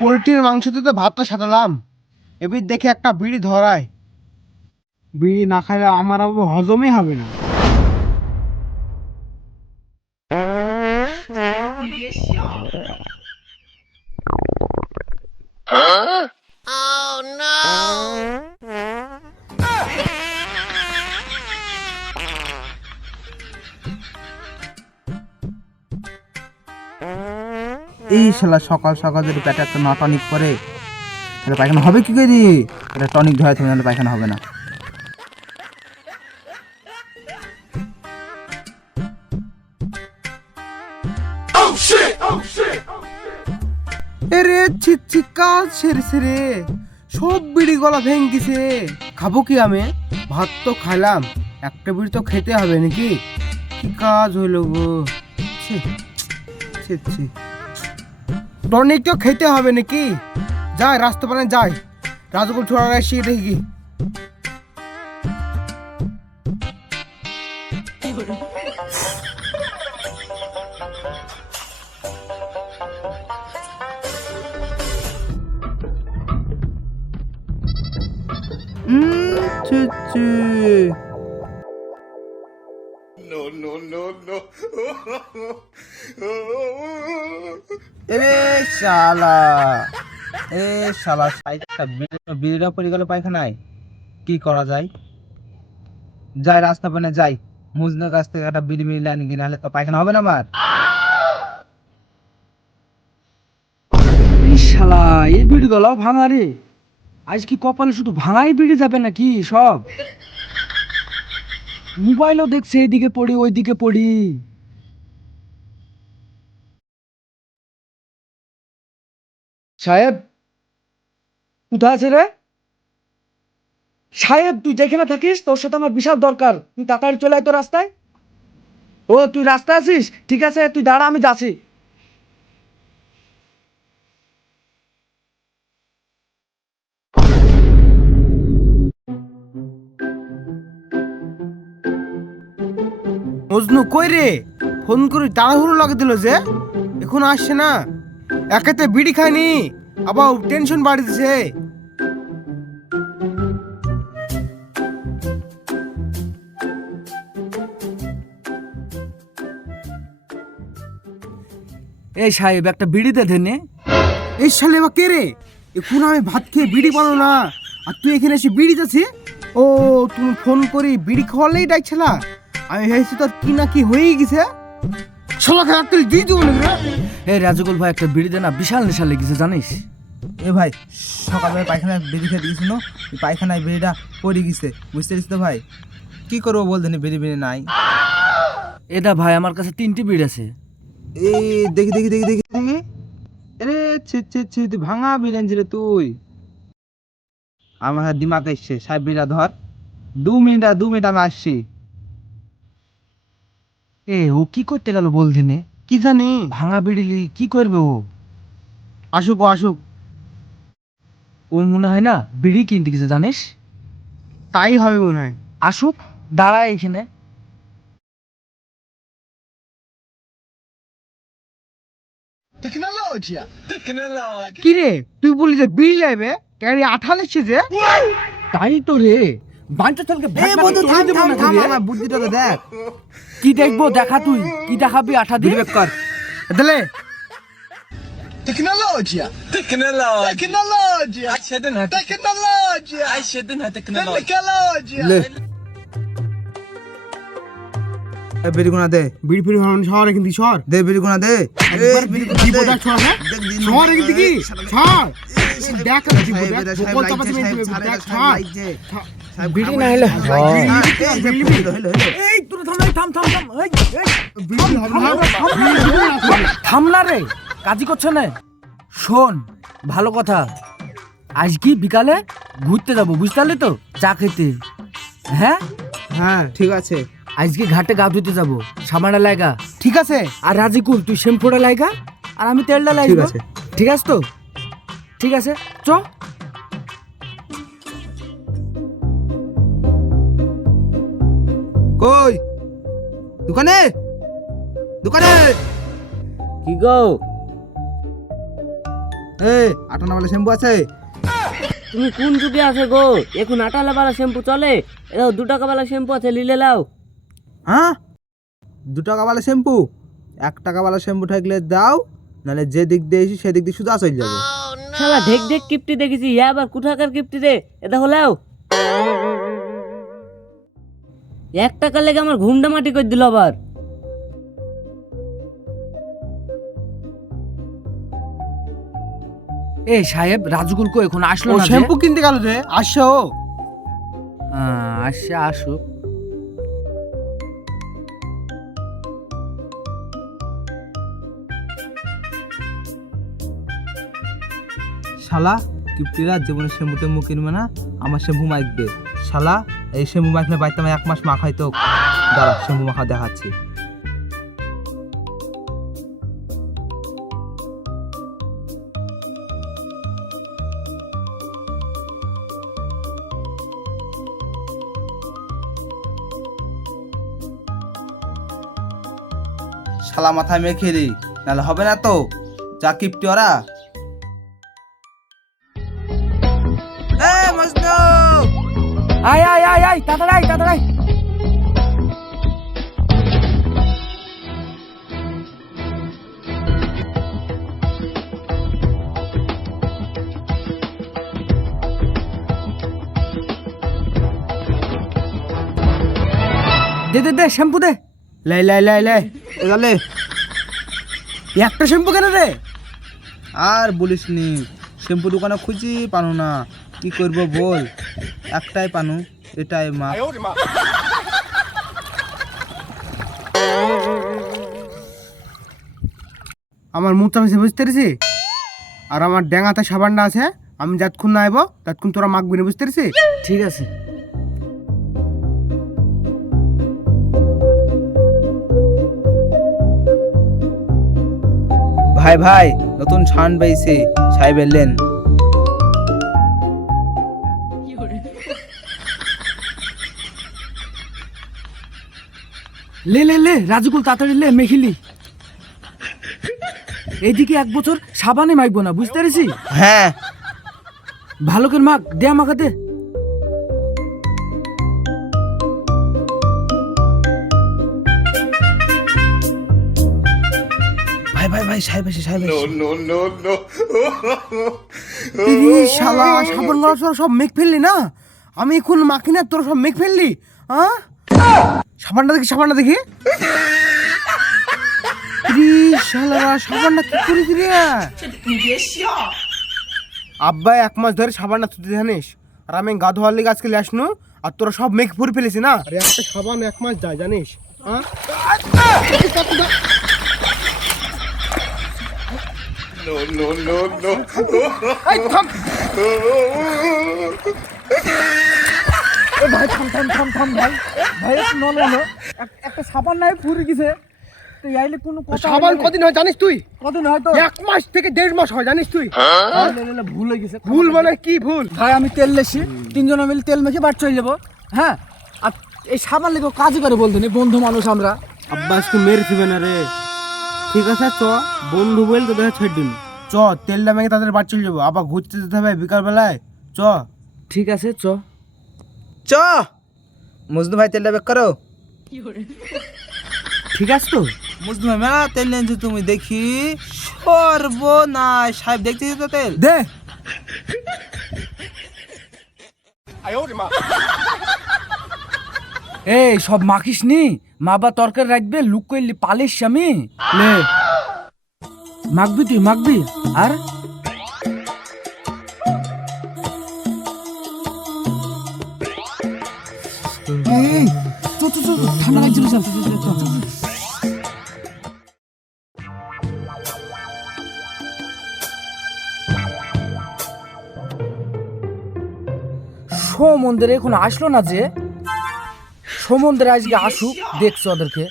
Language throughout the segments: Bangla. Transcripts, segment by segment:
পোল্ট্রির মাংস দিয়ে ভাতটা সাজালাম, এবার দেখে একটা বিড়ি ধরায়। বিড়ি না খাইলে আমার আবার হজমই হবে না। এই শালা সকাল সকাল যদি পেটে একটা না টনিক করে তাহলে পায়খানা হবে কি করে? এটা টনিক ধরে তুমি, নাহলে পায়খানা হবে না। এরে ছিচ্ছি কাজ সেরেছে রে, সব বিড়ি গলা ভেঙেছে। খাবো কি আমি? ভাত তো খাইলাম, একটা বিড়ি তো খেতে হবে নাকি? কি কাজ হইলো গো? ছি ছি ছি, টনিক তো খেতে হবে নাকি? যাই রাস্তা পানে যাই, রাজগোল ছোড়া এসে দেখি। ছি ছি। এরে শালা, এ শালা বিড়িটা পড়ে গেল পায়খানায়, কি করা যায়? যাই রাস্তা পানে যাই, মুজনের কাছ থেকে একটা বিড়ি মিলি আনি, নাহলে তো পায়খানা হবে না আমার। এই শালা, এই বিড়ি গলাও ভাঙা রে। আজ কি কপালে শুধু ভাঙাই বিড়ি যাবে নাকি সব? মোবাইলও দেখছে, এইদিকে পড়ি ওইদিকে পড়ি। সাহেব কোথায় আছে রে? সাহেব তুই যেখানে থাকিস, তোর সাথে আমার বিশাল দরকার। তুই তাড়াতাড়ি চলে আয় তো রাস্তায়। ও তুই রাস্তায় আছিস? ঠিক আছে তুই দাঁড়া, আমি যাচ্ছি। মজনু কই রে? ফোন করে তাড়াহুড়ো লাগে দিল যে, এখন আসছে না। একেতে বিড়ি খায়নি, আবার টেনশন বাড়ি দিছে। এই সাহেব একটা বিড়ি দে দেনে। এই শালে বা কে রে? এখন আমি ভাত খেয়ে বিড়ি পালো না, আর তুই এখানে এসে বিড়ি যাচ্ছি? ও তুমি ফোন করি বিড়ি খাওয়ালেই ডাকছিলা? আমি ভেবেছি তোর কি না কি হয়েই গেছে। শালা খারাপ তুই দিয়ে দিব না। এই রাজগুল ভাই একটা বিড়ি দে না, বিশাল নেশা লেগেছে জানিস। এ ভাই, সকালবেলা পায়খানায় বিড়ি খেয়ে দিয়েছিল, পায়খানায় বিড়িটা পড়ে গেছে, বুঝতে পারছিস তো ভাই? কি করবো বলতে বিড়ি বিড়ি নাই। এটা ভাই আমার কাছে 3টি বিড়ি আছে। এই দেখি দেখি দেখি দেখি দেখি, আরে ছি ছি ছি, তুই ভাঙা বিড়ি আনছিলি তুই। আমার দিমাগ এসছে, সাহেব বিড়িটা ধর। 2 মিনিট আমি আসছি। এ ও কি করতে গেল বল দিনে? কি জানি, ভাঙা বিড়ি কি করবে ও? আসুক ও আসুক। ওর মনে হয় না বিড়ি কিনতে গেছে জানিস। তাই হবে মনে হয়। আসুক, দাঁড়ায় এখানে। কি রে তুই বলি যে বিড়ি যাইবে, ক্যারি আঠা লিখছে যে। তাই তো রে, বাঞ্চতলকে এই বন্ধু থাম থাম থাম, আমার বুদ্ধিটা তো দেখ। কি দেখবো দেখা, তুই কি দেখাবি? আঠা দিয়ে বিবেক কর। দিলে تكنولوجيا عشدنها تكنولوجيا عشدنها تكنولوجيا লে এ বিড়ি গুনা দে, বিড়ি ফিড়ি হরণ শহর কিন্তু শহর দে বিড়ি গুনা দে। একবার দিব দেখ শহর, হ্যাঁ শহর কিন্তু কি শহর দেখ দিব দেখ বল তো পাচ্ছি দেখ শহর বিড়ি না হলে এই তুই থাম, থাম থাম থাম, এই বিড়ি হবে না। থাম না রে, কাজই করছে না। শোন ভালো কথা, আজ কি বিকালে ঘুরতে যাবো, বুঝতে পারলি তো, চা খেতে। হ্যাঁ হ্যাঁ ঠিক আছে। আজকে ঘাটে গা ধুতে যাবো, সাবানটা লাগা। ঠিক আছে। আর রাজিকুল তুই শ্যাম্পুটা লাগা, আর আমি তেলটা ঠিক লাগবো। আছে। ঠিক আছে তো? ঠিক আছে চ। কই দোকানে? দোকানে কি গো? এই 58 শ্যাম্পু আছে? তুমি কোন যুগে আছে গো? এখন 8 বালা শ্যাম্পু চলে? এও 2 টাকা বালা শ্যাম্পু আছে, লিলে লাও। হ্যাঁ 2 টাকা वाला শ্যাম্পু? 1 টাকা वाला শ্যাম্পু থাকলে দাও, নালে যে দিক দিয়ে এসি সেদিক দিয়ে শুধু চলে যাবে। শালা ঢেক ঢেক কিপটি দেখেছি, ইয়া আবার কোথাকার কিপটি রে? এটা হলাও 1 টাকা লেগে আমার ঘুমটা মাটি করে দিল আবার। এ সাহেব, রাজুগুল কো এখন আসলো ও না যে? শ্যাম্পু কিনতে গেল যে, আসছে ও। আসছে, আসুক। শালা কিপ্টিরা জীবনে শ্যাম্পু টেম্পু কিনবে না, আমার শ্যাম্পু মাখবে। শালা এই শ্যাম্পু মাখলে বাড়িতে আমার 1 মাস মাখাই তো। দাঁড়া শ্যাম্পু মাখা দেখাচ্ছি। শালা মাথায় মেখে দি, নাহলে হবে না তো। যা কিপ্টি ওরা। মজনু আয় আয় আয় আয়, তাড়াতাড়ি আয়, তাড়াতাড়ি আয়। দে দে দে, শ্যাম্পু দে। লাই লাই লাই লাই, এগালে একটা শ্যাম্পু কেন রে? আর বলিস নি, শ্যাম্পু দোকানে খুঁজি পানো না, কি করব বল। একটাই পানু, এটাই মা। আমার মুখ চামিছে বুঝতে পেরেছি, আর আমার ড্যাঙাতে সাবানটা আছে, আমি যতক্ষণ না আইব ততক্ষণ তোরা মাখবি না, বুঝতে পেরেছি? ঠিক আছে। ভাই ভাই নতুন ছান বেইছে, ছাই বেললেন। লে লে লে রাজুকুল, তাড়াতাড়ি লে, মেখিলি। এইদিকে 1 বছর সাবানে মাখবো না, বুঝতে পেরেছি? হ্যাঁ ভালো করে মাখ, দে আমাকে দে। ভাই ভাই ভাই, ছাই বেশি, ছাই বেশি। ইরে শালা, সাবান গুলো তোরা সব মেখ ফেললি না, আমি এখন মাখি না, তোরা সব মেখ ফেললি। হ্যাঁ সাবানটা দেখি, সাবানটা দেখি। ইরে শালা, সাবানটা কি করেছি রে? আব্বা 1 মাস ধরে সাবানটা তুই জানিস, আর আমি গা ধোয়ার লেগে আজকে আসনু, আর তোরা সব মেখ ফুরে ফেলেছি না। আরে একটা সাবান 1 মাস যায় জানিস? হ্যাঁ এই থাম। ভাই থাম থাম থাম থাম ভাই, ভাই নলো একটা সাবান নাই পুরি গেছে, তো আইলে কোনো কথা সাবান কদিন হয় জানিস তুই? কদিন হয়তো 1 মাস থেকে 1.5 মাস হয় জানিস তুই? ভুল হয়ে গেছে। ভুল মানে কি ভুল? ভাই আমি তেল লেছি, 3 জন মিলে তেল মেখে বাড়ি চলে যাবো। হ্যাঁ, আর এই সাবান লেগে কাজ করে বলতে নেই, বন্ধু মানুষ আমরা। আব্বা আজকে মেরে দিবে না রে। ঠিক আছে চ, বন্ধু বল তোদের ছেড়ে দিন। চ তেলটা মেখে তাদের বাড়ি চলে যাবো, আবার ঘুরতে যেতে হবে বিকাল বেলায়। চ। ঠিক আছে চ। চ মজনু ভাই, তেলটা বেক করো। ঠিক আছে তো? মজনু ভাই মেলা তেল নেনছো তুমি, দেখি। সর্বনাশ, সাহেব দেখতেছি তো তেল। দে। এই সব মাখিস নি, মা বা তরকারি রাখবে, লুক করলি পালিস আমি। লে মাখবি তুই, মাখবি। আর এই চো চো চো, ঠান্ডা লাগছিল, চল চল চল চল। সমুদ্রে এখন আসলো না যে? সমুদ্রে আজকে আসুক, দেখছো ওদেরকে।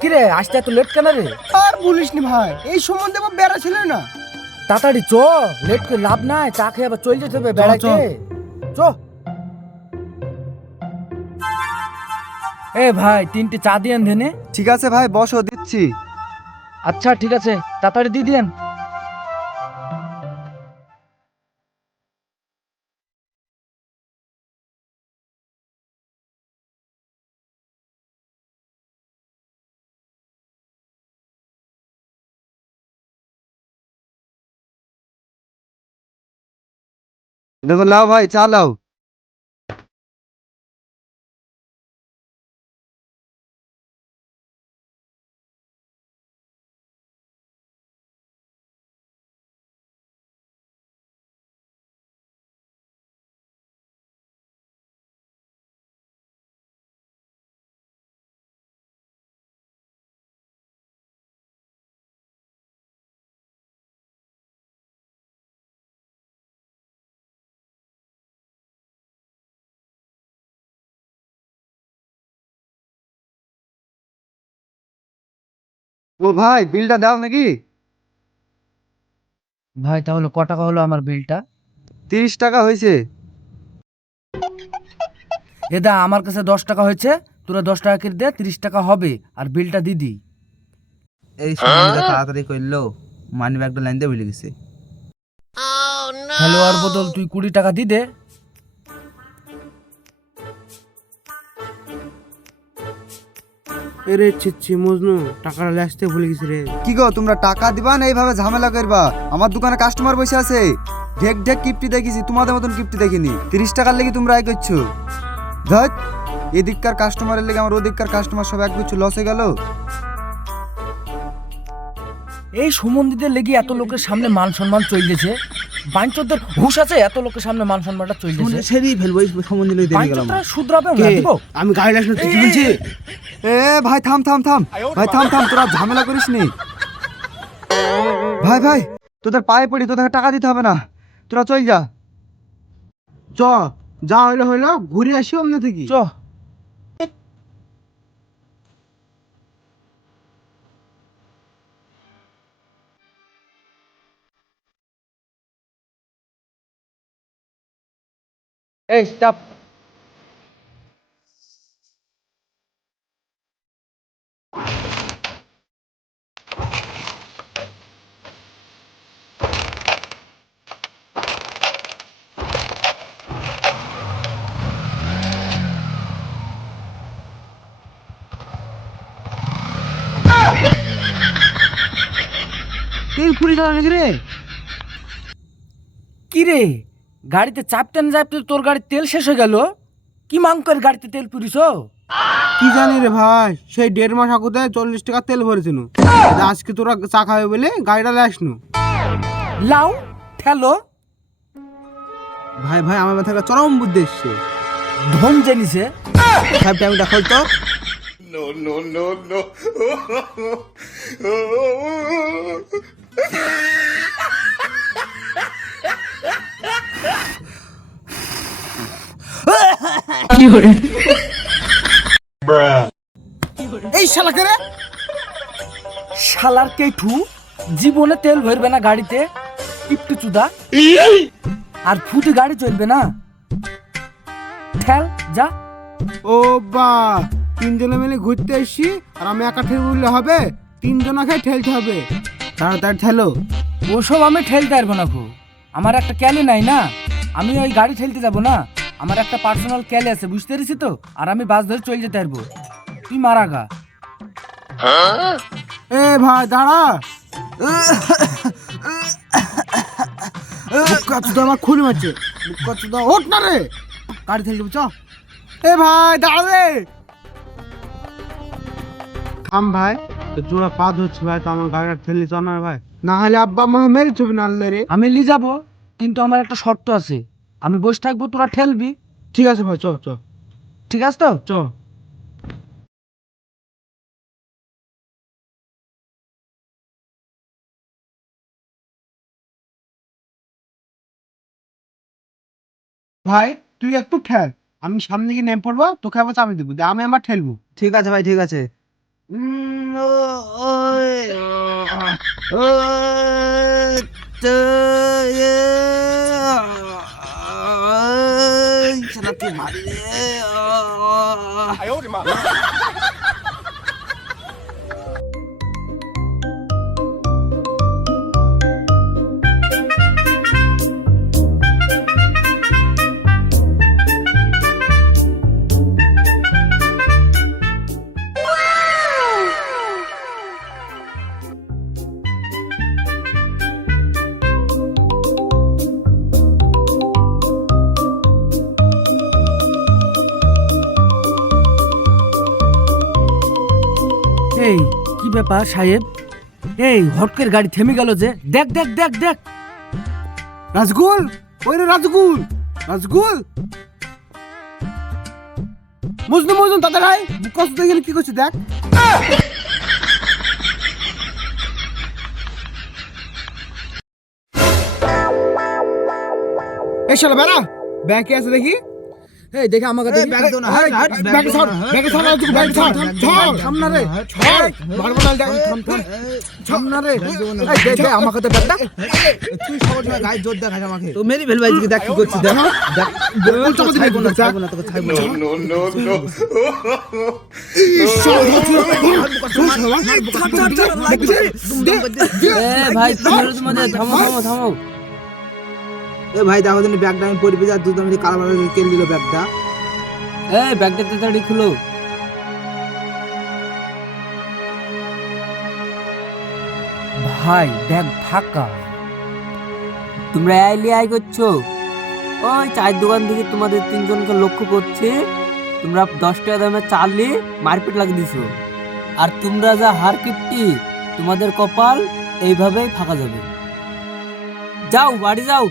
কিরে আসতে এত লেট কেন রে? আর বলিস নি ভাই, এই সম্বন্ধে আমার বেড়া ছিল না। তাড়াতাড়ি চ, লেট করে লাভ নাই, চা খেয়ে আবার চলে যেতে হবে বেড়াইতে। চ। এ ভাই 3টে চা দিয়েন ধেনে। ঠিক আছে ভাই, বসো, দিচ্ছি। আচ্ছা ঠিক আছে, তাড়াতাড়ি দিয়ে দিয়েন। দেখো, লাও ভাই, চা লাও। ও ভাই, বিলটা দাও নাকি? ভাই তাহলে ক টাকা হলো আমার বিলটা? 30 টাকা হয়েছে। এদা আমার কাছে 10 টাকা হয়েছে, তোরা 10 টাকা করে দে, 30 টাকা হবে আর বিলটা দিদি। এই সময়টা তাড়াতাড়ি করলো, মানি ব্যাগটা লাইন দিয়ে ভুলে গেছে। তাহলে ওর বদল তুই 20 টাকা দি দে। এরে ছিচ্ছি মজনু, টাকাটা লাসতে ভুলে গেছি রে। কি গো, তোমরা টাকা দিবা না এইভাবে ঝামেলা করবা? আমার দোকানে কাস্টমার বসে আছে, ঢেক ঢেক কিপটি দেখেছি, তোমাদের মতন কিপটি দেখিনি। 30 টাকার লেগে তোমরা আয় করছো। ধর, এদিককার কাস্টমারের লেগে আমার ওদিককার কাস্টমার সব এক গুচ্ছ লস হয়ে গেল। এই সুমন্দিদের লেগে এত লোকের সামনে মান সম্মান চলতেছে। বাঞ্চদের হুশ আছে, এত লোকের সামনে মান সম্মানটা চলতেছে। সেরেই ফেলবো এই সম্বন্ধে লই দিয়ে গেলাম। বাঞ্চদরা শুধরাবে না দিব। আমি গাড়ি লাস তুই কি বলছি? এ ভাই, থাম থাম থাম, ভাই থাম থাম, তোরা ঝামেলা করিস নি। ভাই ভাই, তোদের পায়ে পড়ি, তোদের টাকা দিতে হবে না, তোরা চল যা। চ, যা হইলো হইলো, ঘুরে আসি অমনে থেকে। চ। এই স্টপ। তেল ফুরি দাও নাকি রে? কি রে, গাড়িতে চাপতে না চাপতে তোর গাড়ির তেল শেষ হয়ে গেল? কি মাং করে গাড়িতে তেল পুরিস? কি জানি রে ভাই, সেই 1.5 মাস আগুতে 40 টাকা তেল ভরেছিল। আজকে তোরা চা খাবে বলে গাড়িটা লাসনু। লাও ঠেলো। ভাই ভাই, আমার মাথায় একটা চরম বুদ্ধি এসছে। ধন জেনিছে। সাহেব টাইমটা খোল তো। এই শালাকে রে, শালার কেঠু জীবনে তেল ভরবে না গাড়িতে, টিপটু চুদা। আর ফুটে গাড়ি চলবে না। ঠেল যা। ও বা, 3 জনে মিলে ঘুরতে এসছি আর আমি একা ঠেলে বললে হবে? 3 জনাকে ঠেলতে হবে। তাড়াতাড়ি ঠেলো। ওসব আমি ঠেলতে পারবো না গো, আমার একটা ক্যালি নাই না, আমি ওই গাড়ি ঠেলতে যাব না। আমার একটা পার্সোনাল ক্যালি আছে, বুঝতে পেরেছি তো, আর আমি বাস ধরে চলে যেতে পারবো। তুই মারা গা। এ ভাই দাঁড়া। বুক্কা চুদা আমার খুলি মারছে। বুক্কা চুদা ওঠ না রে, গাড়ি ঠেলে দেবো চ। এ ভাই দাঁড়া রে। থাম ভাই, তো জোড়া পা ধরছি ভাই, তো আমার গাড়িটা ঠেলে চ না ভাই, না হলে আব্বা মা মেরে ছবি না আনলে রে। আমি নিয়ে যাবো, কিন্তু আমার একটা শর্ত আছে, আমি বসে থাকবো, তোরা ঠেলবি। ঠিক আছে ভাই, চ চ ঠিক আছে তো? চ। ভাই তুই একটু ঠেল, আমি সামনে গিয়ে নেমে পড়বো, তোকে আবার চাবি দেবো, দিয়ে আমি আবার ঠেলবো। ঠিক আছে ভাই, ঠিক আছে।哎呦我的妈！ কি ব্যাপার সাহেব? এই হটকের গাড়ি থেমে গেল যে, দেখ দেখ দেখ দেখ। রাজগুল, ওই রে রাজগুল, রাজগুল। মজনু মজনু তাদের ভাই কষ্ট দেখে কি করছে দেখ। এই শালা বেড়া, ব্যাগ কি আছে দেখি। এই দেখে আমাকে দেখি। ব্যাগ ছাড়, ব্যাগ ছাড়, রাজগুল, ব্যাগ ছাড়, ছাড়। থাম না রে, ছাড়, মারবো না, দেখ। থাম না রে। এই দে দে আমাকে তো ব্যাগটা। তুই সবার সময় গায়ে জোর দেখাস আমাকে। তো মেরি ফেলবে আজকে, দেখ কি করছিস দেখ। উল্টো কথা ছাইবো না, বলছিস, ছাইবো না, তোকে ছাইবো না। এ ভাই তুমি মধ্যে থামো থামো থামো। এ ভাই দেখো তুমি ব্যাগটা আমি পরিবে যা দুধ আমি কালো কে নিল ব্যাগটা। এই ব্যাগটা তাড়াতাড়ি খুলো। ভাই ব্যাগ ফাঁকা। তোমরা আইলি আই করছো? ওই চায়ের দোকান থেকে তোমাদের তিনজনকে লক্ষ্য করছি, তোমরা 10 টাকা দামে চাল নিয়ে মারপিট লাগিয়ে দিছো। আর তোমরা যা হার কিপটি, তোমাদের কপাল এইভাবেই ফাঁকা যাবে। যাও বাড়ি যাও।